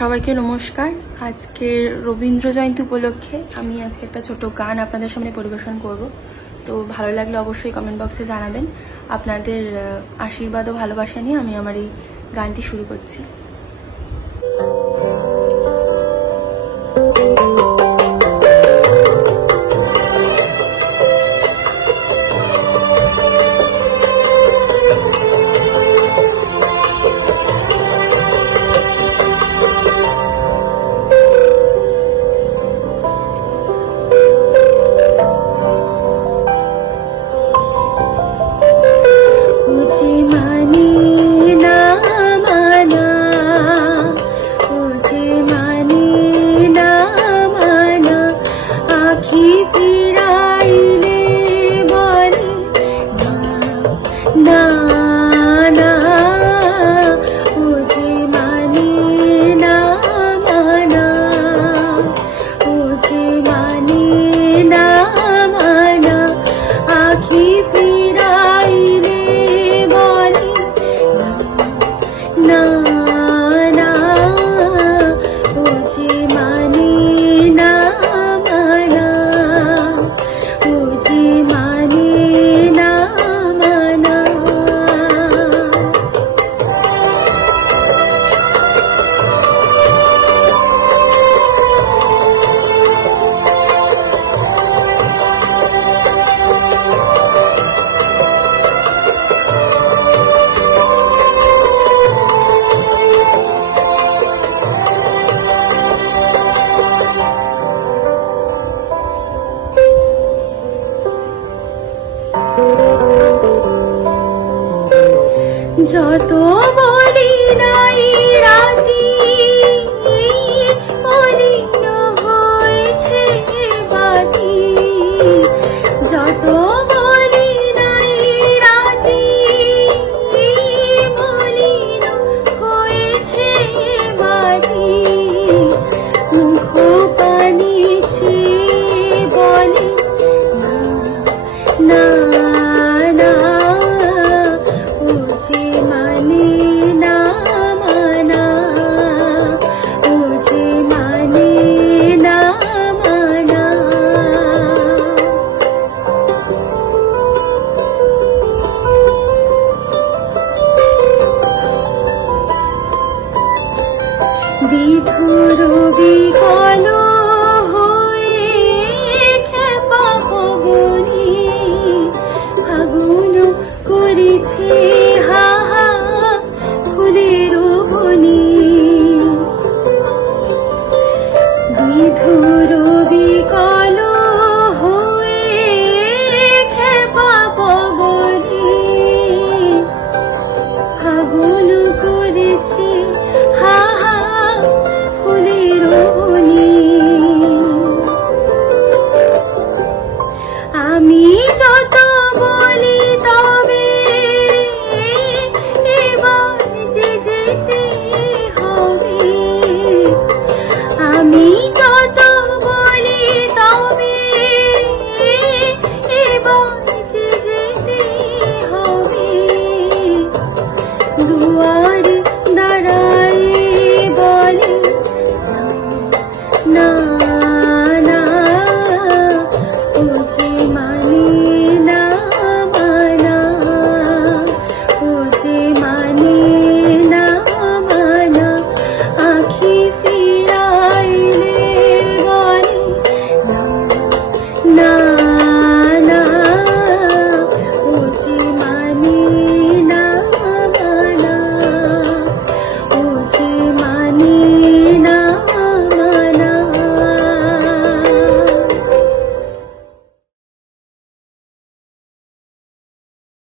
সবাইকে নমস্কার। আজকে রবীন্দ্র জয়ন্তী উপলক্ষে আমি আজকে একটা ছোট গান আপনাদের সামনে পরিবেশন করব। তো ভালো লাগলে অবশ্যই কমেন্ট বক্সে জানাবেন। আপনাদের আশীর্বাদ ও ভালোবাসা নিয়ে আমি আমার এই গানটি শুরু করছি। যত বলি নাই রাতি মলিন হয়েছে বাতি, যত বলি নাই রাতি মলিন হয়েছে বাতি, মুখ পানি বলে না না বিধুর বিকল হয়ে খেপা হবনি, আগুন করেছে হাহা ফুলের বনি, বিধুর বিকল হয়ে খেপা হবনি, আগুন করেছে হাহা ফুলের বনি। আমি যত বলি তবে এবার যে যেতে হবে, আমি যত বলি তবে এবার যে যেতে হবে, দুয়ারে দাঁড়াই বলে না না ও যে মানে না মানা, ও যে মানে না মানা, আখি ফিরাইলে বলে না না